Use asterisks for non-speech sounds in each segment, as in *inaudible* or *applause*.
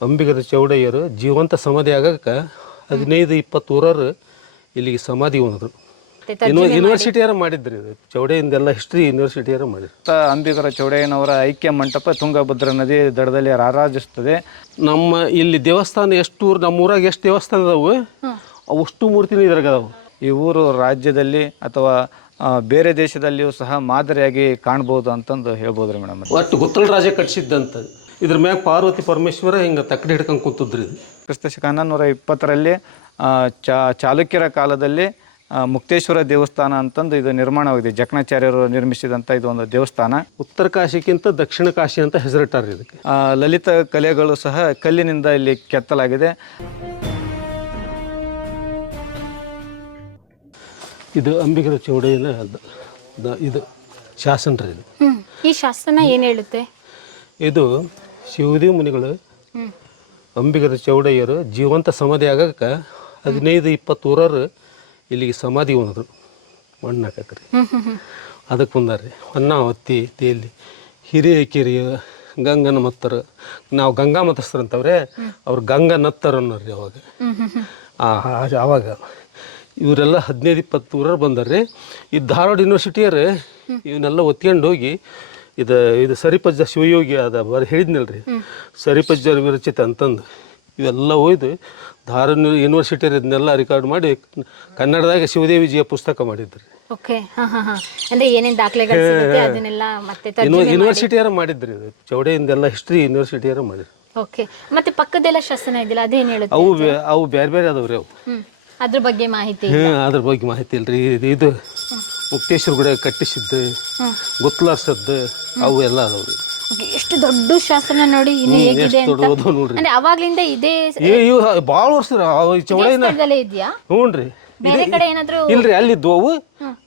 ಅಂಬಿಗರ ಚೌಡಯ್ಯರು ಜೀವಂತ ಸಮಾಧಿ ಆಗಕ್ಕೆ ಹದಿನೈದು ಇಪ್ಪತ್ತು ಊರರು ಇಲ್ಲಿಗೆ ಸಮಾಧಿ ಇನ್ನು ಯೂನಿವರ್ಸಿಟಿಯಾರ ಮಾಡಿದ್ರಿ. ಇದು? ಚೌಡೆಯಿಂದೆಲ್ಲ ಹಿಸ್ಟ್ರಿ ಯೂನಿವರ್ಸಿಟಿಯಾರ ಮಾಡಿದ್ರು? ಅಂಬಿಗರ ಚೌಡಯ್ಯನವರ ಐಕ್ಯ ಮಂಟಪ ತುಂಗಭದ್ರಾ ನದಿ ದಡದಲ್ಲಿ ರಾರಾಜಿಸ್ತದೆ ನಮ್ಮ ಇಲ್ಲಿ ದೇವಸ್ಥಾನ ಎಷ್ಟು ಊರು ನಮ್ಮ ಊರಾಗ ಎಷ್ಟು ದೇವಸ್ಥಾನ ಅದಾವು? ಅವು ಅಷ್ಟು ಮೂರ್ತಿನೂ ಇದ್ರಾಗ ಅದಾವು. ಈ ಊರು ರಾಜ್ಯದಲ್ಲಿ ಅಥವಾ ಬೇರೆ ದೇಶದಲ್ಲಿಯೂ ಸಹ ಮಾದರಿಯಾಗಿ ಕಾಣ್ಬೋದು ಅಂತಂದು ಹೇಳ್ಬೋದು ರೀ ಮೇಡಮ್ ಒಟ್ಟು ಗುತ್ತಲ ರಾಜ ಕಟ್ಸಿದ್ದಂತ ಇದ್ರ ಮ್ಯಾಗ ಪಾರ್ವತಿ ಪರಮೇಶ್ವರ ಹಿಂಗೆ ತಕ್ಕಡಿ ಹಿಡ್ಕೊಂಡು ಕೂತಿದ್ರಿ ಇದು. ಕ್ರಿಸ್ತ ಶಕ ಹನ್ನೊಂದೂರ ಇಪ್ಪತ್ತರಲ್ಲಿ ಚಾ ಚಾಲುಕ್ಯರ ಕಾಲದಲ್ಲಿ ಮುಕ್ತೇಶ್ವರ ದೇವಸ್ಥಾನ ಅಂತಂದು ಇದು ನಿರ್ಮಾಣವಾಗಿದೆ. ಜಕಣಾಚಾರ್ಯರು ನಿರ್ಮಿಸಿದಂಥ ಇದು ಒಂದು ದೇವಸ್ಥಾನ. ಉತ್ತರ ಕಾಶಿಗಿಂತ ದಕ್ಷಿಣ ಕಾಶಿ ಅಂತ ಹೆಸರಿಟ್ಟಾರ ಇದಕ್ಕೆ. ಲಲಿತ ಕಲೆಗಳು ಸಹ ಕಲ್ಲಿನಿಂದ ಇಲ್ಲಿ ಕೆತ್ತಲಾಗಿದೆ. ಇದು ಅಂಬಿಗರ ಚೌಡಯ್ಯನ ದ- ಇದು ಶಾಸನ ರೀ ಇದು. ಹ್ಮ್. ಈ ಶಾಸನ ಏನ್ ಹೇಳುತ್ತೆ? ಇದು ಶಿವದೇವ ಮುನಿಗಳು ಅಂಬಿಗರ ಚೌಡಯ್ಯರು ಜೀವಂತ ಸಮಾಧಿ ಆಗಕ್ಕೆ ಹದಿನೈದು ಇಪ್ಪತ್ತು ಊರರು ಇಲ್ಲಿಗೆ ಸಮಾಧಿ ಹೊಂದರು ಮಣ್ಣು ಹ್ಮ್ ಹ್ಮ್ ಹ್ಮ್. ಅದಕ್ಕೆ ಬಂದಾರ್ರಿ. ಅನ್ನ ಹೊತ್ತಿ ತೇಲಿ ಹಿರಿಯ ಕಿರಿಯ ಗಂಗನ ಮತ್ತರು ನಾವು ಗಂಗಾ ಮತಸ್ಥರು ಅಂತವ್ರೆ ಅವ್ರು ಗಂಗಾ ನತ್ತರ್ ಅನ್ನೋರಿ ಅವಾಗ. ಹ್ಮ್ ಹ್ಮ್ ಹ್ಮ್. ಆ ಆ- ಆವಾಗ ಇವರೆಲ್ಲ ಹದಿನೈದು ಇಪ್ಪತ್ತು ಊರರು ಬಂದಾರ್ರಿ. ಈ ಧಾರವಾಡ ಯೂನಿವರ್ಸಿಟಿಯರು ಇವನ್ನೆಲ್ಲ ಒತ್ಕೊಂಡು ಹೋಗಿ ಇದು ಇದು ಸರಿಪಜ್ಜ ಶಿವಯೋಗಿ ಅದ ಬರ ಹೇಳಿದ್ನಲ್ರಿ. ಸರಿಪಜ್ಜ ವಿರಚಿತ ಅಂತಂದು. ಇವೆಲ್ಲ ಒಯ್ದು ಧಾರವಾಡ ಯೂನಿವರ್ಸಿಟಿಯರ್ ಇದನ್ನೆಲ್ಲ ರೆಕಾರ್ಡ್ ಮಾಡಿ ಕನ್ನಡದಾಗ ಶಿವದೇವಿ ಜಿಯ ಪುಸ್ತಕ ಮಾಡಿದ್ರಿ. ಯೂನಿವರ್ಸಿಟಿಯಾರ ಮಾಡಿದ್ರಿ ಇದು. ಚೌಡೆಯಿಂದೆಲ್ಲ ಹಿಸ್ಟ್ರಿ ಯೂನಿವರ್ಸಿಟಿಯಾರ ಮಾಡಿದ್ರು. ಓಕೆ ಮತ್ತೆ ಪಕ್ಕದೆಲ್ಲ ಶಾಸನ ಇದೆಯಲ್ಲ ಅದೇನು ಹೇಳುತ್ತೆ ಅವು ಅವು ಬೇರೆ ಬೇರೆ ಅದಾವ್ರಿ ಅವು. ಅದ್ರ ಬಗ್ಗೆ ಮಾಹಿತಿ ಹ್ಞೂ ಅದ್ರ ಬಗ್ಗೆ ಮಾಹಿತಿ ಇಲ್ರಿ. ಇದು ಇದು ಮುಕ್ತೇಶ್ವರ ಗುಡ ಕಟ್ಟಿಸಿದ್ದು ಗೊತ್ತಲಾರ್ಸದ್ದು ಅವು ಎಲ್ಲ ಅದಾವ್ರಿ Okay, ಎಷ್ಟು ದೊಡ್ಡ ಶಾಸನ ನೋಡಿ ಇನ್ನು ಹೇಗಿದೆ ಎಷ್ಟು ಅಂತ. ನೋಡ್ರಿ. ಅಂದ್ರೆ ಅವಾಗ್ಲಿಂದ ಇದೇ ಇವು ಭಾಳ ವರ್ಷ ಚೌಡೇನ ಸ್ಥಳದಲ್ಲೇ ಇದೆಯಾ? ಹ್ಞೂ ರೀ ಬೇರೆ ಕಡೆ ಏನಾದ್ರು ಇಲ್ರಿ ಅಲ್ಲಿದ್ದು ಅವು.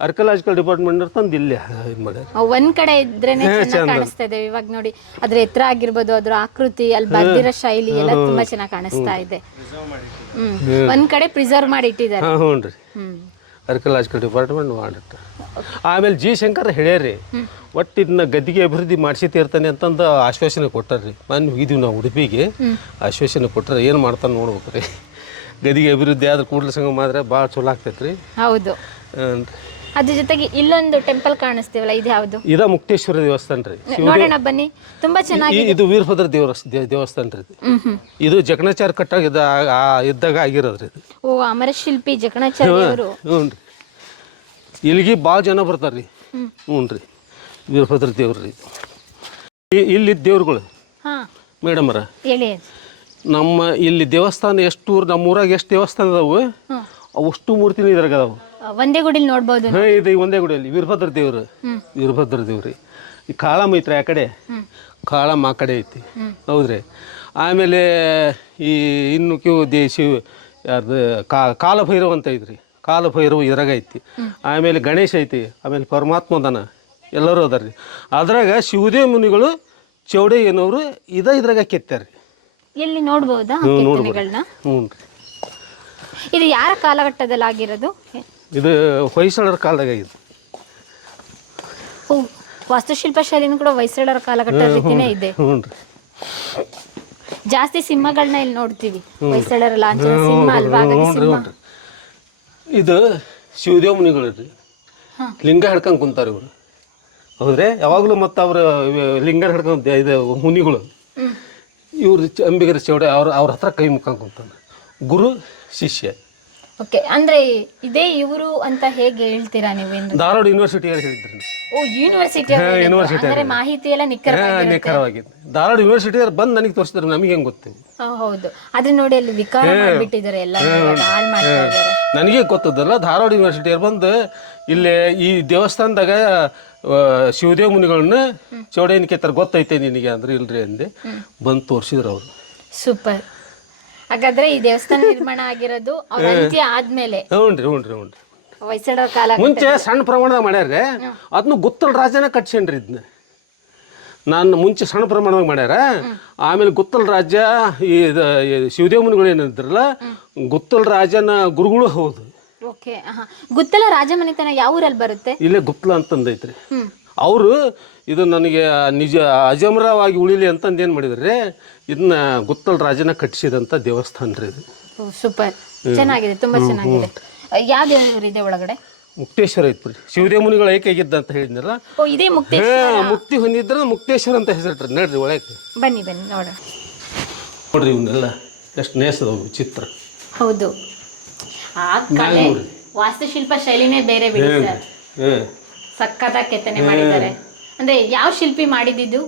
ಆರ್ಕಲಾಜಿಕಲ್ ಡಿಪಾರ್ಟ್ಮೆಂಟ್ ತಂದು ಇಲ್ಲಿ ಇದು ಮಾಡ್ಯಾರ. ಒಂದ್ ಕಡೆ ಇದ್ರೇನೆ ಚೆನ್ನಾಗಿ ಕಾಣಿಸ್ತಾ ಇದೆ. ಇವಾಗ ನೋಡಿ ಅದ್ರ ಎತ್ತರ ಆಗಿರ್ಬೋದು ಅದ್ರ ಆಕೃತಿ ಅಲ್ಲಿ ಬರ್ದಿರೋ ಶೈಲಿ ಎಲ್ಲ ತುಂಬಾ ಚೆನ್ನಾಗಿ ಕಾಣಿಸ್ತಾ ಇದೆ. ಹ್ಮ್. ಒಂದ್ ಕಡೆ ಪ್ರಿಸರ್ವ್ ಮಾಡಿ ಇಟ್ಟಿದ್ದಾರೆ. ಹ್ಞೂ ರೀ ಹ್ಮ್. ಆರ್ಕಲಾಜಿಕಲ್ ಡಿಪಾರ್ಟ್ಮೆಂಟ್ ಮಾಡಿರ್ತ ಆಮೇಲೆ ಜಿ ಶಂಕರ್ ಹೇಳ್ಯಾರಿ ಒಟ್ಟು ಇದನ್ನ ಗದ್ದಿಗೆ ಅಭಿವೃದ್ಧಿ ಮಾಡಿಸಿ ತೀರ್ತಾನೆ ಅಂತಂದು ಆಶ್ವಾಸನೆ ಕೊಟ್ಟಾರ್ರಿ. ಮನ್ ಹೋಗಿದ್ದೀವಿ ನಾವು ಉಡುಪಿಗೆ. ಆಶ್ವಾಸನೆ ಕೊಟ್ಟರೆ ಏನು ಮಾಡ್ತಾನೆ ನೋಡ್ಬೇಕು ರೀ ಗದಿಗೆ ಅಭಿವೃದ್ಧಿ ಆದ್ರೆ ಕೂಡಲ ಸಂಗಮ ಮಾತ್ರ ಭಾಳ ಚಲೋ ಆಗ್ತೈತೆ ರೀ ಹೌದು ಅದ್ರ ಜೊತೆಗೆ ಇಲ್ಲೊಂದು ಟೆಂಪಲ್ ಕಾಣಿಸ್ತೀವಲ್ಲ ಇದು ಯಾವ್ದು? ಇದ ಮುಕ್ತೇಶ್ವರ ದೇವಸ್ಥಾನ ರೀ. ನೋಡೋಣ ಬನ್ನಿ. ತುಂಬಾ ಚೆನ್ನಾಗಿ ಇದು ವೀರಭದ್ರ ದೇವರ ದೇವಸ್ಥಾನ ರೀ ಇದು. ಜಕಣಾಚಾರ ಆ ಇದ್ದಾಗ ಆಗಿರೋದ್ರಿ ಓ ಅಮರ ಶಿಲ್ಪಿ ಅವರು ಹ್ಞೂ ರೀ. ಇಲ್ಲಿಗೆ ಭಾಳ ಜನ ಬರ್ತಾರೆ ರೀ. ಹ್ಞೂ ರೀ. ವೀರಭದ್ರ ದೇವ್ರಿ ಇಲ್ಲಿ ದೇವ್ರುಗಳು. ಹಾ. ಮೇಡಮರ. ಹೇಳಿ. ನಮ್ಮ ಇಲ್ಲಿ ದೇವಸ್ಥಾನ ಎಷ್ಟು ಊರು ನಮ್ಮ ಊರಾಗ ಎಷ್ಟು ದೇವಸ್ಥಾನ ಅದಾವು? ಅವಷ್ಟು ಮೂರ್ತಿ ಮೂರ್ತಿನೂ ಇದ್ರಾಗ ಅದಾವು. ಒಂದೇ ಗುಡಿಲಿ ನೋಡ್ಬೋದು ಹಾಂ ಇದು ಈ ಒಂದೇ ಗುಡಿಯಲ್ಲಿ ವೀರಭದ್ರ ದೇವ್ರು. ವೀರಭದ್ರ ದೇವ್ರಿ. ಈ ಕಾಳಮ್ಮ ಐತ್ರಿ ಆ ಕಡೆ? ಕಾಳಮ್ಮ ಆ ಕಡೆ ಐತಿ. ಹೌದ್ರಿ. ಆಮೇಲೆ ಈ ಇನ್ನು ಕ್ಯೂ ದೇಶಿ ಯಾರ್ದು ಕಾ ಕಾಲಭೈರವ ಅಂತ ಐತ್ರಿ. ಕಾಲಭೈರವ ಇದ್ರಾಗ ಐತಿ. ಆಮೇಲೆ ಗಣೇಶ ಐತಿ. ಆಮೇಲೆ ಪರಮಾತ್ಮದನ ಎಲ್ಲರೂ ಅದಾರ ರೀ ಅದ್ರಾಗ ಶಿವದೇವ ಮುನಿಗಳು ಚೌಡಯ್ಯನವರು ಇದ ಇದ್ರಾಗ ಕೆತ್ತಾರ ರೀ ಎಲ್ಲಿ ನೋಡ್ಬೋದಾ ಕೆತ್ತನೆಗಳನ್ನ? ಹ್ಞೂ ಇದು ಯಾರ ಕಾಲಘಟ್ಟದಲ್ಲಿ ಆಗಿರೋದು ಇದು ಹೊಯ್ಸಳರ ಕಾಲದಾಗ ಇದು ಓ ವಾಸ್ತುಶಿಲ್ಪ ಶೈಲಿನೂ ಕೂಡ ಹೊಯ್ಸಳರ ಕಾಲಘಟ್ಟ ರೀತಿನೇ ಇದೆ. ಹ್ಞೂ ರೀ. ಜಾಸ್ತಿ ಸಿಂಹಗಳನ್ನ ಇಲ್ಲಿ ನೋಡ್ತೀವಿ. ಹೊಯ್ಸಳರ ಲಾಂಛನ ಸಿಂಹ ಅಲ್ವಾ? ಹಾಗಾಗಿ ಸಿಂಹ. ಇದು ಶಿವದೇವ ಮುನಿಗಳು ರೀ. ಹಾ. ಲಿಂಗ ಹಿಡ್ಕೊಂಡು ಕುಂತಾರೆ ಇವರು. ಹೌದ್ರಿ? ಯಾವಾಗಲೂ ಮತ್ತು ಅವ್ರ ಲಿಂಗ ಹಿಡ್ಕೊಂಡು ಇದು ಮುನಿಗಳು. ಹ್ಮ್. ಇವ್ರು ಅಂಬಿಗರ ಚೌಡ ಅವ್ರ ಅವ್ರ ಹತ್ರ ಕೈ ಮುಖ ಕುಂತಾನೆ ಗುರು ಶಿಷ್ಯ. ಓಕೆ ಅಂದ್ರೆ ಇದೇ ಇವರು ಅಂತ ಹೇಗೆ ಹೇಳ್ತೀರಾ ನೀವೇನು? ಧಾರವಾಡ ಯೂನಿವರ್ಸಿಟಿಯಲ್ಲಿ ಹೇಳಿದ್ರಿ ಓ ಯೂನಿವರ್ಸಿಟಿ ಯೂನಿವರ್ಸಿಟಿ ಅಂದ್ರೆ ಮಾಹಿತಿ ಎಲ್ಲ ನಿಖರ ನಿಖರವಾಗಿದ್ದು ಧಾರವಾಡ ಯೂನಿವರ್ಸಿಟಿ ಬಂದು ನನಗೆ ತೋರಿಸಿದ್ರೆ ನಮಗೆ ಹೆಂಗೆ ಗೊತ್ತಿಲ್ಲ ಹೌದು. ಆದ್ರೆ ನೋಡಿ ಅಲ್ಲಿ ವಿಕಾರ ಮಾಡಿಬಿಟ್ಟಿದ್ದಾರೆ ಎಲ್ಲ ಹಾಳು ನನಗೆ ಗೊತ್ತದಲ್ಲ ಧಾರವಾಡ ಯೂನಿವರ್ಸಿಟಿಯವ್ರು ಬಂದು ಇಲ್ಲಿ ಈ ದೇವಸ್ಥಾನದಾಗ ಶಿವದೇವ ಮುನಿಗಳನ್ನ ಚೌಡಯ್ಯನ ಕೆತ್ತರ ಗೊತ್ತೈತೆ ನಿನಗೆ? ಅಂದ್ರೆ ಇಲ್ರಿ ಅಂದೆ. ಬಂದು ತೋರಿಸಿದ್ರು ಅವರು. ಸೂಪರ್. ಹಾಗಾದ್ರೆ ಈ ದೇವಸ್ಥಾನ ನಿರ್ಮಾಣ ಆಗಿರೋದು *laughs* ಅವ್ರ ಅಂತ್ಯ ಆದ್ಮೇಲೆ. ಹ್ಞೂ ರೀ ಹ್ಞೂ ರೀ ಹ್ಞೂ ರೀ ಹೊಯ್ಸಳರ ಕಾಲ ಮುಂಚೆ ಸಣ್ಣ ಪ್ರಮಾಣದಾಗ ಮಾಡ್ಯಾರ ಅದನ್ನು ಗುತ್ತಲ್ ರಾಜನ ಕಟ್ಸ್ಯಾನ್ರಿ ಇದನ್ನ ನಾನು ಮುಂಚೆ ಸಣ್ಣ ಪ್ರಮಾಣದಾಗ ಮಾಡ್ಯಾರ. ಆಮೇಲೆ ಗುತ್ತಲ್ ರಾಜ್ಯ ಈ ಶಿವದೇವ ಮುನಿಗಳು ಏನಿದ್ರಲ್ಲ ಗುತ್ತಲ್ ರಾಜನ ಗುರುಗಳು ಹೌದು. ಓಕೆ ಗುತ್ತಲ ರಾಜಮನೆತನ ಯಾವ ಊರಲ್ಲಿ ಬರುತ್ತೆ? ಇಲ್ಲೇ ಗುತ್ತಲ ಅಂತಂದೈತ್ರಿ. ಅವರು ಇದು ನನಗೆ ನಿಜ ಅಜಮರವಾಗಿ ಉಳಿಲಿ ಅಂತಂದು ಏನು ಮಾಡಿದ್ರಿ? ಇದನ್ನ ಗುತ್ತಲ ರಾಜನ ಕಟ್ಟಿಸಿದಂಥ ದೇವಸ್ಥಾನ ರೀ ಇದು. ಸೂಪರ್. ಚೆನ್ನಾಗಿದೆ ತುಂಬಾ ಚೆನ್ನಾಗಿದೆ. ಯಾವ ದೇವರಿದೆ ಒಳಗಡೆ? ಮುಕ್ತೇಶ್ವರ ಐತ್ರಿ. ಶಿವದೇ ಮುನಿಗಳು ಏಕೆ ಆಗಿದ್ದ ಅಂತ ಹೇಳಿದ್ನಲ್ಲ? ಓ ಇದೇ ಮುಕ್ತಿ ಹಾ, ಮುಕ್ತಿ ಹೊಂದಿದ್ರ ಮುಕ್ತೇಶ್ವರ ಅಂತ ಹೆಸರಿಟ್ರಿ. ನೋಡ್ರಿ ಒಳಗೆ. ಬನ್ನಿ ಬನ್ನಿ ನೋಡೋಣ. ನೋಡ್ರಿ ಇವನ್ನೆಲ್ಲ ಎಷ್ಟು ನೇಸದವು ಚಿತ್ರ ಹೌದು. ಆ ಕಲೆ ವಾಸ್ತುಶಿಲ್ಪ ಶೈಲಿನೇ ಬೇರೆ ಬಿಡಿ ಸರ್. ಸಖತ್ತಾಗಿ ಕೆತ್ತನೆ ಮಾಡಿದ್ದಾರೆ. ಅಂದ್ರೆ ಯಾವ ಶಿಲ್ಪಿ ಮಾಡಿದ್ದು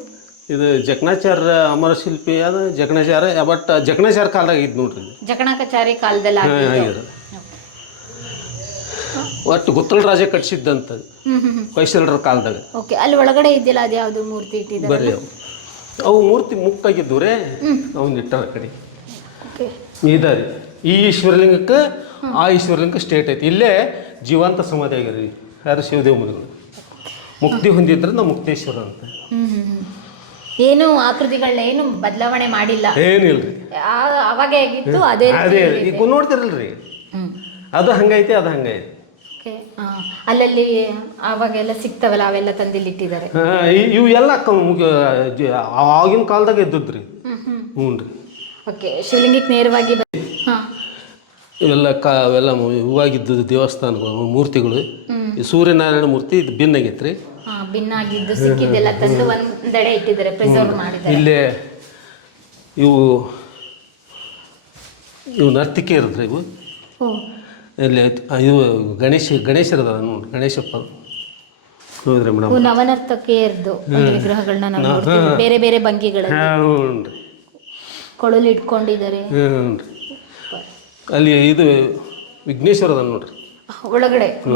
ಇದು ಜಕಣಾಚಾರ್ಯ ಅಮರ ಶಿಲ್ಪಿ ಅದು ಜಕಣಾಚಾರ್ಯ ಬಟ್ ಜಕಣಾಚಾರ ಕಾಲದಾಗ ಇದ್ ನೋಡ್ರಿ. ಜಕಣಾಚಾರಿ ಕಾಲದಲ್ಲಿ. ಒಟ್ಟು ಗುತ್ತಲ್ ರಾಜ ಕಟ್ಸಿದ್ದಂತ ಹ್ಮ್ ಕಾಲದಾಗ. ಓಕೆ ಅಲ್ಲಿ ಒಳಗಡೆ ಇದ್ದಿಲ್ಲ ಅದು ಯಾವ್ದು ಮೂರ್ತಿ ಇಟ್ಟಿದ್ದಾರೆ? ಬರ್ರಿ ಅವು. ಅವು ಮೂರ್ತಿ ಮುಕ್ತಾಗಿದ್ದು ರೇ ಅವನ್ನ ಇಟ್ಟಾರ ಕಡೆ. ಇದಾರಿ. ಈ ಈಶ್ವರಲಿಂಗಕ್ಕೆ ಆ ಈಶ್ವರಲಿಂಗ ಸ್ಟೇಟ್ ಐತಿ. ಇಲ್ಲೇ ಜೀವಂತ ಸಮಾಧಿ ಆಗಿರಿ ಯಾರು ಶಿವದೇವ ಮುನಿಗಳು? ಮುಕ್ತಿ ಹೊಂದಿದ್ರೆ ನಾವು ಮುಕ್ತೇಶ್ವರ ಅಂತ. ಏನು ಆಕೃತಿಗಳನ್ನ ಏನು ಬದಲಾವಣೆ ಮಾಡಿಲ್ಲ. ಏನಿಲ್ರಿ ಅವಾಗ ಹೇಗಿತ್ತು ಅದೇ ಅದೇ ಈಗ ನೋಡ್ತಿರಲ್ರಿ. ಅದು ಹಂಗೈತಿ ಅದು ಹಂಗೈತಿ. ಅಲ್ಲಲ್ಲಿ ಅವಾಗೆಲ್ಲ ಸಿಗ್ತಾವಲ್ಲ ಅವೆಲ್ಲ ತಂದಿಲ್ಲಿ ಇಟ್ಟಿದ್ದಾರೆ ಇವೆಲ್ಲ ಇವು ಎಲ್ಲ ಆಗಿನ ಕಾಲದಾಗ ಇದ್ದದ್ರಿ. ಹ್ಞೂ ರೀ ಓಕೆ. ಶಿವಲಿಂಗಕ್ಕೆ ನೇರವಾಗಿ ಇವೆಲ್ಲ ಕ ಅವೆಲ್ಲ ಹೂವಾಗಿದ್ದು ದೇವಸ್ಥಾನಗಳು ಮೂರ್ತಿಗಳು. ಈ ಸೂರ್ಯನಾರಾಯಣ ಮೂರ್ತಿ ಇದು ಭಿನ್ನ ಆಗೈತ್ರಿ ಹಾ ಭಿನ್ನಾಗಿದ್ದು ಸಿಕ್ಕಿದ್ದೆಲ್ಲ ತಂದು ಒಂದೆಡೆ ಇಟ್ಟಿದ್ದಾರೆ ಪ್ರಿಸರ್ವ್ ಮಾಡಿದ್ದಾರೆ. ಇಲ್ಲೇ ಇವು ಇವು ನರ್ತಿಕೆ ಇರೋದ್ರಿ ಇವು. ಇಲ್ಲಿ ಇವು ಗಣೇಶ ಗಣೇಶರದ ನೋಡಿ ಗಣೇಶಪ್ಪ. ನೋಡಿದ್ರೆ ಮೇಡಮ್. ನವನರ್ತಕಿಯರ್ದು ವಿಗ್ರಹಗಳನ್ನ ನಾವು ಬೇರೆ ಬೇರೆ ಭಂಗಿಗಳಲ್ಲಿ ರೀ ಕೊಳಲು ಇಟ್ಕೊಂಡಿದ್ದಾರೆ. ಹ್ಞೂ ರೀ ಅಲ್ಲಿ ಇದು ವಿಘ್ನೇಶ್ವರ ನೋಡ್ರಿ. ಒಳಗಡೆ. ಹ್ಞೂ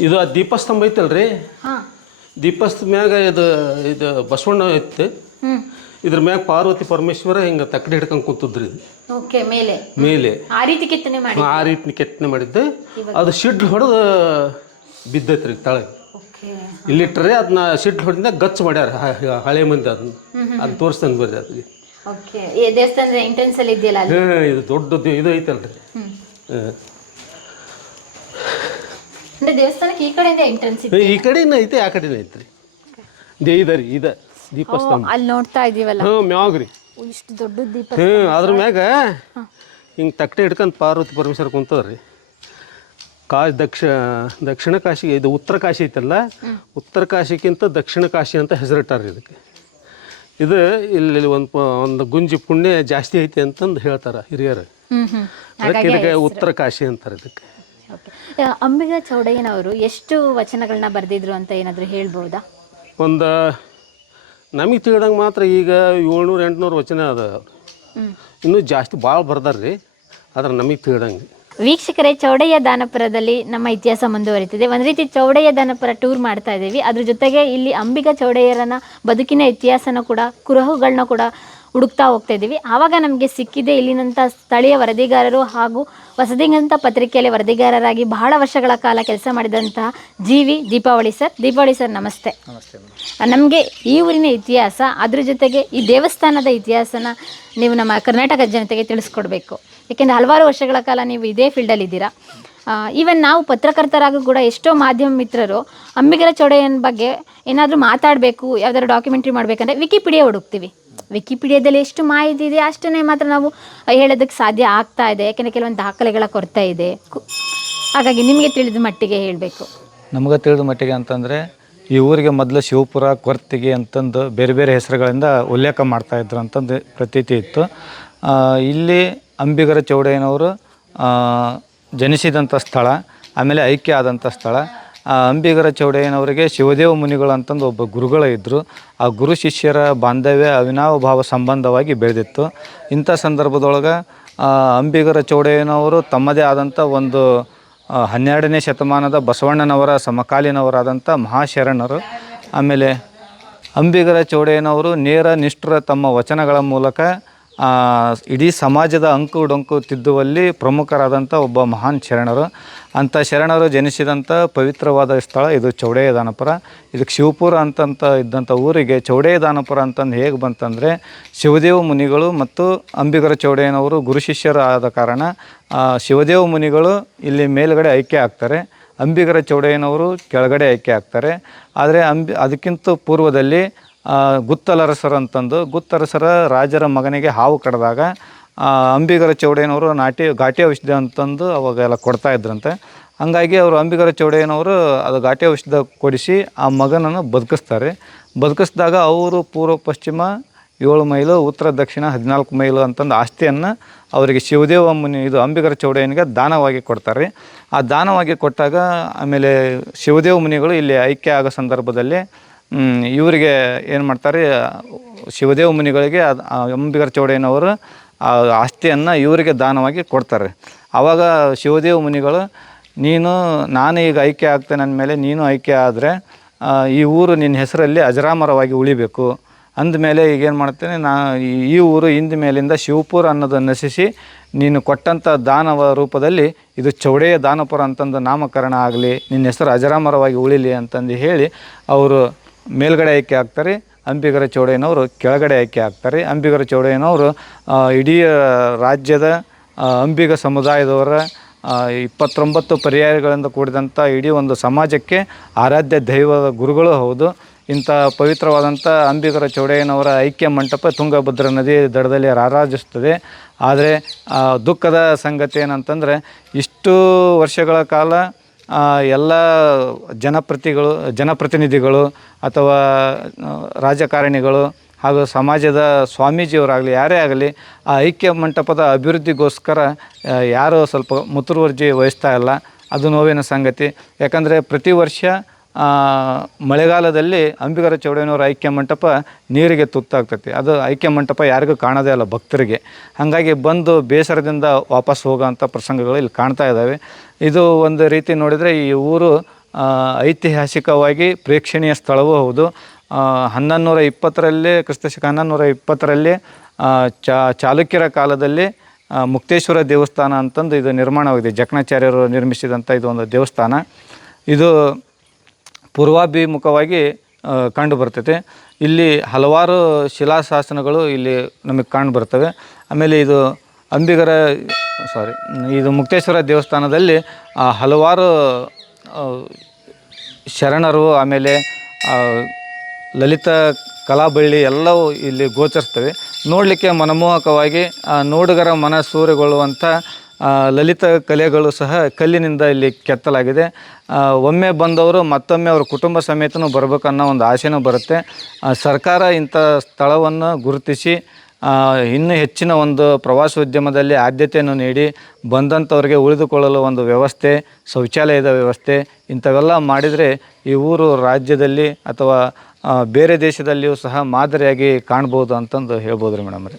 ಇದು ಆ ದೀಪಸ್ತಂಭ ಐತಲ್ರಿ? ಹಾ. ದೀಪಸ್ತ ಮ್ಯಾಗ ಇದು ಇದು ಬಸವಣ್ಣ ಐತೆ. ಇದ್ರ ಮ್ಯಾಗ ಪಾರ್ವತಿ ಪರಮೇಶ್ವರ ಹಿಂಗ ತಕ್ಕಡಿ ಹಿಡ್ಕೊಂಡು ಕೂತದ್ರಿ. ಇದು ಓಕೆ ಮೇಲೆ. ಮೇಲೆ. ಆ ರೀತಿ ಕೆತ್ತನೆ ಮಾಡಿ ಆ ರೀತಿ ಕೆತ್ತನೆ ಮಾಡಿದ್ದೆ. ಅದು ಶಿಡ್ಲ್ ಹೊಡೆದು ಬಿದ್ದೈತ್ರಿ ತಳಗೆ ಇಲ್ಲಿಟ್ರೆ ಅದನ್ನ ಶಿಡ್ಲು ಹೊಡೆದ ಗಚ್ಚ ಮಾಡ್ಯಾರ ಹಳೆ ಮಂದಿ ಅದನ್ನ. ಅದನ್ನ ತೋರಿಸ್ತಾನೆ ಬರ್ರಿ ಅದಕ್ಕೆ ಓಕೆ ದೇವಸ್ಥಾನದ ಎಂಟ್ರೆನ್ಸ್ ಅಲ್ಲಿ ಇದೆಯಲ್ಲ ಅಲ್ಲಿ? ಇದು ದೊಡ್ಡ ಇದು ಐತಲ್ರಿ. ಅಂದ್ರೆ ದೇವಸ್ಥಾನಕ್ಕೆ ಈ ಕಡೆಯಿಂದ ಎಂಟ್ರೆನ್ಸ್ ಇದೆ ಈ ಕಡೆನ ಐತೆ ಆ ಕಡೆನೂ ಐತ್ರಿ. ದೇ ಇದರಿ ಇದ ದೀಪಸ್ತಂಭ. ಅಲ್ಲಿ ನೋಡ್ತಾ ಇದೀವಲ್ಲ? ಹ್ಞೂ ಮ್ಯಾಗ್ರಿ. ಓ, ಇಷ್ಟು ದೊಡ್ಡ ದೀಪ ಹ್ಞೂ ಅದ್ರ ಮ್ಯಾಗ ಹಿಂಗೆ ತಟ್ಟೆ ಹಿಡ್ಕೊಂಡು ಪಾರ್ವತಿ ಪರಮೇಶ್ವರ ಕುಂತದ್ರಿ. ಕಾ ದಕ್ಷ ದಕ್ಷಿಣ ಕಾಶಿಗೆ ಇದು ಉತ್ತರ ಕಾಶಿ ಐತಲ್ಲ? ಉತ್ತರ ಕಾಶಿಗಿಂತ ದಕ್ಷಿಣ ಕಾಶಿ ಅಂತ ಹೆಸರಿಟ್ಟಾರ ಇದಕ್ಕೆ. ಇದು ಇಲ್ಲಿ ಒಂದು ಒಂದು ಗುಂಜಿ ಪುಣ್ಯ ಜಾಸ್ತಿ ಐತಿ ಅಂತಂದು ಹೇಳ್ತಾರೆ ಹಿರಿಯರು. ಅದಕ್ಕೆ ಇದಕ್ಕೆ ಉತ್ತರ ಕಾಶಿ ಅಂತಾರೆ ಇದಕ್ಕೆ. ಅಂಬಿಗ ಅಂಬಿಗಾ ಚೌಡಯ್ಯನವರು ಎಷ್ಟು ವಚನಗಳನ್ನ ಬರೆದಿದ್ರು ಅಂತ ಏನಾದರೂ ಹೇಳ್ಬೋದಾ? ಒಂದು ನಮಗೆ ತಿಳಿದಂಗೆ ಮಾತ್ರ ಈಗ ಏಳ್ನೂರು ಎಂಟುನೂರು ವಚನ ಅದ. ಅವರು ಇನ್ನೂ ಜಾಸ್ತಿ ಭಾಳ ಬರ್ದಾರ್ರಿ ಆದ್ರೆ ನಮಗೆ ತಿಳಿದಂಗೆ. ವೀಕ್ಷಕರೇ, ಚೌಡಯ್ಯ ದಾನಪುರದಲ್ಲಿ ನಮ್ಮ ಇತಿಹಾಸ ಮುಂದುವರಿತಿದೆ. ಒಂದು ರೀತಿ ಚೌಡಯ್ಯ ದಾನಪುರ ಟೂರ್ ಮಾಡ್ತಾ ಇದ್ದೀವಿ. ಅದ್ರ ಜೊತೆಗೆ ಇಲ್ಲಿ ಅಂಬಿಗ ಚೌಡಯ್ಯರನ್ನ ಬದುಕಿನ ಇತಿಹಾಸನ ಕೂಡ ಕುರುಹುಗಳನ್ನ ಕೂಡ ಹುಡುಕ್ತಾ ಹೋಗ್ತಾ ಇದ್ದೀವಿ. ಆವಾಗ ನಮಗೆ ಸಿಕ್ಕಿದೆ ಇಲ್ಲಿನಂಥ ಸ್ಥಳೀಯ ವರದಿಗಾರರು ಹಾಗೂ ಹೊಸದಿಂಗಂಥ ಪತ್ರಿಕೆಯಲ್ಲಿ ವರದಿಗಾರರಾಗಿ ಬಹಳ ವರ್ಷಗಳ ಕಾಲ ಕೆಲಸ ಮಾಡಿದಂತಹ ಜೀವಿ ವಿ ದೀಪಾವಳಿ ಸರ್. ದೀಪಾವಳಿ ಸರ್ ನಮಸ್ತೆ. ನಮಗೆ ಈ ಊರಿನ ಇತಿಹಾಸ ಅದ್ರ ಜೊತೆಗೆ ಈ ದೇವಸ್ಥಾನದ ಇತಿಹಾಸನ ನೀವು ನಮ್ಮ ಕರ್ನಾಟಕ ಜನತೆಗೆ ತಿಳಿಸ್ಕೊಡ್ಬೇಕು. ಏಕೆಂದರೆ ಹಲವಾರು ವರ್ಷಗಳ ಕಾಲ ನೀವು ಇದೇ ಫೀಲ್ಡಲ್ಲಿ ಇದ್ದೀರಾ. ಈವನ್ ನಾವು ಪತ್ರಕರ್ತರಾಗೂ ಕೂಡ ಎಷ್ಟೋ ಮಾಧ್ಯಮ ಮಿತ್ರರು ಅಂಬಿಗರ ಚೌಡಯ್ಯನ ಬಗ್ಗೆ ಏನಾದರೂ ಮಾತಾಡಬೇಕು ಯಾವ್ದಾದ್ರು ಡಾಕ್ಯುಮೆಂಟ್ರಿ ಮಾಡಬೇಕಂದ್ರೆ ವಿಕಿಪೀಡಿಯಾ ಹುಡುಕ್ತೀವಿ. ವಿಕಿಪೀಡಿಯಾದಲ್ಲಿ ಎಷ್ಟು ಮಾಹಿತಿ ಇದೆ ಅಷ್ಟನ್ನೇ ಮಾತ್ರ ನಾವು ಹೇಳೋದಕ್ಕೆ ಸಾಧ್ಯ ಆಗ್ತಾ ಇದೆ. ಯಾಕೆಂದರೆ ಕೆಲವೊಂದು ದಾಖಲೆಗಳ ಕೊರತೆ ಇದೆ. ಹಾಗಾಗಿ ನಿಮಗೆ ತಿಳಿದ ಮಟ್ಟಿಗೆ ಹೇಳಬೇಕು. ನಮಗೆ ತಿಳಿದ ಮಟ್ಟಿಗೆ ಅಂತಂದರೆ, ಈ ಊರಿಗೆ ಮೊದಲು ಶಿವಪುರ, ಕೊರ್ತಿಗೆ ಅಂತಂದು ಬೇರೆ ಬೇರೆ ಹೆಸರುಗಳಿಂದ ಉಲ್ಲೇಖ ಮಾಡ್ತಾ ಇದ್ರು ಅಂತಂದು ಪ್ರತೀತಿ ಇತ್ತು. ಇಲ್ಲಿ ಅಂಬಿಗರ ಚೌಡಯ್ಯನವರು ಜನಿಸಿದಂಥ ಸ್ಥಳ, ಆಮೇಲೆ ಐಕ್ಯ ಆದಂಥ ಸ್ಥಳ ಅಂಬಿಗರ ಚೌಡಯ್ಯನವರಿಗೆ ಶಿವದೇವ ಮುನಿಗಳು ಅಂತಂದು ಒಬ್ಬ ಗುರುಗಳು ಇದ್ದರು ಆ ಗುರು ಶಿಷ್ಯರ ಬಾಂಧವ್ಯ ಅವಿನಾವಭಾವ ಸಂಬಂಧವಾಗಿ ಬೆಳೆದಿತ್ತು. ಇಂಥ ಸಂದರ್ಭದೊಳಗೆ ಅಂಬಿಗರ ಚೌಡಯ್ಯನವರು ತಮ್ಮದೇ ಆದಂಥ ಒಂದು ಹನ್ನೆರಡನೇ ಶತಮಾನದ ಬಸವಣ್ಣನವರ ಸಮಕಾಲೀನವರಾದಂಥ ಮಹಾಶರಣರು. ಆಮೇಲೆ ಅಂಬಿಗರ ಚೌಡಯ್ಯನವರು ನೇರ ನಿಷ್ಠುರ ತಮ್ಮ ವಚನಗಳ ಮೂಲಕ ಇಡೀ ಸಮಾಜದ ಅಂಕು ಡೊಂಕು ತಿದ್ದುವಲ್ಲಿ ಪ್ರಮುಖರಾದಂಥ ಒಬ್ಬ ಮಹಾನ್ ಶರಣರು. ಅಂಥ ಶರಣರು ಜನಿಸಿದಂಥ ಪವಿತ್ರವಾದ ಸ್ಥಳ ಇದು ಚೌಡಯ್ಯ ದಾನಪುರ ಇದಕ್ಕೆ ಶಿವಪುರ ಅಂತಂತ ಇದ್ದಂಥ ಊರಿಗೆ ಚೌಡಯ್ಯ ದಾನಪುರ ಅಂತಂದು ಹೇಗೆ ಬಂತಂದರೆ ಶಿವದೇವ ಮುನಿಗಳು ಮತ್ತು ಅಂಬಿಗರ ಚೌಡಯ್ಯನವರು ಗುರು ಶಿಷ್ಯರು ಆದ ಕಾರಣ ಶಿವದೇವ ಮುನಿಗಳು ಇಲ್ಲಿ ಮೇಲುಗಡೆ ಐಕ್ಯ ಆಗ್ತಾರೆ. ಅಂಬಿಗರ ಚೌಡಯ್ಯನವರು ಕೆಳಗಡೆ ಐಕ್ಯ ಆಗ್ತಾರೆ. ಆದರೆ ಅಂಬಿ, ಅದಕ್ಕಿಂತ ಪೂರ್ವದಲ್ಲಿ ಗುತ್ತಲರಸರು ಅಂತಂದು, ಗುತ್ತರಸರ ರಾಜರ ಮಗನಿಗೆ ಹಾವು ಕಡ್ದಾಗ ಅಂಬಿಗರ ಚೌಡಯ್ಯನವರು ನಾಟಿ, ಘಾಟಿ ಔಷಧಿ ಅಂತಂದು ಅವಾಗೆಲ್ಲ ಕೊಡ್ತಾ ಇದ್ರಂತೆ. ಹಂಗಾಗಿ ಅವರು ಅಂಬಿಗರ ಚೌಡಯ್ಯನವರು ಅದು ಘಾಟಿ ಔಷಧ ಕೊಡಿಸಿ ಆ ಮಗನನ್ನು ಬದುಕಿಸ್ತಾರೆ. ಬದುಕಿಸಿದಾಗ ಅವರು ಪೂರ್ವ ಪಶ್ಚಿಮ ಏಳು ಮೈಲು, ಉತ್ತರ ದಕ್ಷಿಣ ಹದಿನಾಲ್ಕು ಮೈಲು ಅಂತಂದು ಆಸ್ತಿಯನ್ನು ಅವರಿಗೆ ಶಿವದೇವ ಮುನಿ, ಇದು ಅಂಬಿಗರ ಚೌಡಯ್ಯನಿಗೆ ದಾನವಾಗಿ ಕೊಡ್ತಾರೆ. ಆ ದಾನವಾಗಿ ಕೊಟ್ಟಾಗ ಆಮೇಲೆ ಶಿವದೇವ ಮುನಿಗಳು ಇಲ್ಲಿ ಐಕ್ಯ ಆಗೋ ಸಂದರ್ಭದಲ್ಲಿ ಇವರಿಗೆ ಏನು ಮಾಡ್ತಾರೆ, ಶಿವದೇವ ಮುನಿಗಳಿಗೆ ಅದು ಅಂಬಿಗರ ಚೌಡಯ್ಯನವರು ಆ ಆಸ್ತಿಯನ್ನು ಇವರಿಗೆ ದಾನವಾಗಿ ಕೊಡ್ತಾರೆ. ಆವಾಗ ಶಿವದೇವ ಮುನಿಗಳು, ನೀನು, ನಾನು ಈಗ ಐಕ್ಯ ಆಗ್ತೇನೆ ಅಂದಮೇಲೆ ನೀನು ಐಕ್ಯ ಆದರೆ ಈ ಊರು ನಿನ್ನ ಹೆಸರಲ್ಲಿ ಅಜರಾಮರವಾಗಿ ಉಳಿಬೇಕು. ಅಂದಮೇಲೆ ಈಗೇನು ಮಾಡ್ತೇನೆ, ನಾ, ಈ ಊರು ಹಿಂದ ಮೇಲಿಂದ ಶಿವಪುರ ಅನ್ನೋದು ನಶಿಸಿ, ನೀನು ಕೊಟ್ಟಂಥ ದಾನವ ರೂಪದಲ್ಲಿ ಇದು ಚೌಡೆಯ ದಾನಪುರ ಅಂತಂದು ನಾಮಕರಣ ಆಗಲಿ, ನಿನ್ನ ಹೆಸರು ಅಜರಾಮರವಾಗಿ ಉಳಿಲಿ ಅಂತಂದು ಹೇಳಿ, ಅವರು ಮೇಲ್ಗಡೆ ಆಯ್ಕೆ ಆಗ್ತಾರೆ, ಅಂಬಿಗರ ಚೌಡಯ್ಯನವರು ಕೆಳಗಡೆ ಆಯ್ಕೆ ಆಗ್ತಾರೆ. ಅಂಬಿಗರ ಚೌಡಯ್ಯನವರು ಇಡೀ ರಾಜ್ಯದ ಅಂಬಿಗ ಸಮುದಾಯದವರ ಇಪ್ಪತ್ತೊಂಬತ್ತು ಪರ್ಯಾಯಗಳಿಂದ ಕೂಡಿದಂಥ ಇಡೀ ಒಂದು ಸಮಾಜಕ್ಕೆ ಆರಾಧ್ಯ ದೈವದ ಗುರುಗಳು ಹೌದು. ಇಂಥ ಪವಿತ್ರವಾದಂಥ ಅಂಬಿಗರ ಚೌಡಯ್ಯನವರ ಐಕ್ಯ ಮಂಟಪ ತುಂಗಭದ್ರ ನದಿ ದಡದಲ್ಲಿ ರಾರಾಜಿಸ್ತದೆ ಆದರೆ ದುಃಖದ ಸಂಗತಿ ಏನಂತಂದರೆ, ಇಷ್ಟು ವರ್ಷಗಳ ಕಾಲ ಎಲ್ಲ ಜನಪ್ರತಿಗಳು, ಜನಪ್ರತಿನಿಧಿಗಳು ಅಥವಾ ರಾಜಕಾರಣಿಗಳು ಹಾಗೂ ಸಮಾಜದ ಸ್ವಾಮೀಜಿಯವರಾಗಲಿ, ಯಾರೇ ಆಗಲಿ, ಆ ಐಕ್ಯ ಮಂಟಪದ ಅಭಿವೃದ್ಧಿಗೋಸ್ಕರ ಯಾರೂ ಸ್ವಲ್ಪ ಮುತುವರ್ಜಿ ವಹಿಸ್ತಾ ಇಲ್ಲ. ಅದು ನೋವಿನ ಸಂಗತಿ. ಯಾಕಂದರೆ ಪ್ರತಿ ವರ್ಷ ಮಳೆಗಾಲದಲ್ಲಿ ಅಂಬಿಗರ ಚೌಡಯ್ಯನವರ ಐಕ್ಯ ಮಂಟಪ ನೀರಿಗೆ ತುತ್ತಾಗ್ತೈತಿ. ಅದು ಐಕ್ಯ ಮಂಟಪ ಯಾರಿಗೂ ಕಾಣೋದೇ ಇಲ್ಲ ಭಕ್ತರಿಗೆ. ಹಾಗಾಗಿ ಬಂದು ಬೇಸರದಿಂದ ವಾಪಸ್ ಹೋಗೋಂಥ ಪ್ರಸಂಗಗಳು ಇಲ್ಲಿ ಕಾಣ್ತಾ ಇದ್ದಾವೆ. ಇದು ಒಂದು ರೀತಿ ನೋಡಿದರೆ ಈ ಊರು ಐತಿಹಾಸಿಕವಾಗಿ ಪ್ರೇಕ್ಷಣೀಯ ಸ್ಥಳವೂ ಹೌದು. ಹನ್ನೊಂದು ನೂರ ಇಪ್ಪತ್ತರಲ್ಲಿ ಕ್ರಿಸ್ತಶಕ ಹನ್ನೊಂದು ನೂರ ಇಪ್ಪತ್ತರಲ್ಲಿ ಚಾ, ಚಾಲುಕ್ಯರ ಕಾಲದಲ್ಲಿ ಮುಕ್ತೇಶ್ವರ ದೇವಸ್ಥಾನ ಅಂತಂದು ಇದು ನಿರ್ಮಾಣವಾಗಿದೆ. ಜಕಣಾಚಾರ್ಯರು ನಿರ್ಮಿಸಿದಂಥ ಒಂದು ದೇವಸ್ಥಾನ. ಇದು ಪೂರ್ವಾಭಿಮುಖವಾಗಿ ಕಂಡು ಬರ್ತೈತೆ ಇಲ್ಲಿ ಹಲವಾರು ಶಿಲಾಶಾಸನಗಳು ಇಲ್ಲಿ ನಮಗೆ ಕಂಡು ಬರ್ತವೆ ಆಮೇಲೆ ಇದು ಅಂಬಿಗರ, ಸಾರಿ, ಇದು ಮುಕ್ತೇಶ್ವರ ದೇವಸ್ಥಾನದಲ್ಲಿ ಹಲವಾರು ಶರಣರು, ಆಮೇಲೆ ಲಲಿತ ಕಲಾಬಳ್ಳಿ ಎಲ್ಲವೂ ಇಲ್ಲಿ ಗೋಚರಿಸ್ತವೆ. ನೋಡಲಿಕ್ಕೆ ಮನಮೋಹಕವಾಗಿ ನೋಡುಗರ ಮನಸೂರೆಗೊಳ್ಳುವಂಥ ಲಲಿತ ಕಲೆಗಳು ಸಹ ಕಲ್ಲಿನಿಂದ ಇಲ್ಲಿ ಕೆತ್ತಲಾಗಿದೆ. ಒಮ್ಮೆ ಬಂದವರು ಮತ್ತೊಮ್ಮೆ ಅವ್ರ ಕುಟುಂಬ ಸಮೇತನೂ ಬರಬೇಕನ್ನೋ ಒಂದು ಆಸೆನೂ ಬರುತ್ತೆ. ಸರ್ಕಾರ ಇಂಥ ಸ್ಥಳವನ್ನು ಗುರುತಿಸಿ ಇನ್ನೂ ಹೆಚ್ಚಿನ ಒಂದು ಪ್ರವಾಸೋದ್ಯಮದಲ್ಲಿ ಆದ್ಯತೆಯನ್ನು ನೀಡಿ, ಬಂದಂಥವ್ರಿಗೆ ಉಳಿದುಕೊಳ್ಳಲು ಒಂದು ವ್ಯವಸ್ಥೆ, ಶೌಚಾಲಯದ ವ್ಯವಸ್ಥೆ, ಇಂಥವೆಲ್ಲ ಮಾಡಿದರೆ ಈ ಊರು ರಾಜ್ಯದಲ್ಲಿ ಅಥವಾ ಬೇರೆ ದೇಶದಲ್ಲಿಯೂ ಸಹ ಮಾದರಿಯಾಗಿ ಕಾಣ್ಬೋದು ಅಂತಂದು ಹೇಳ್ಬೋದು ರೀ ಮೇಡಮ್ ರೀ?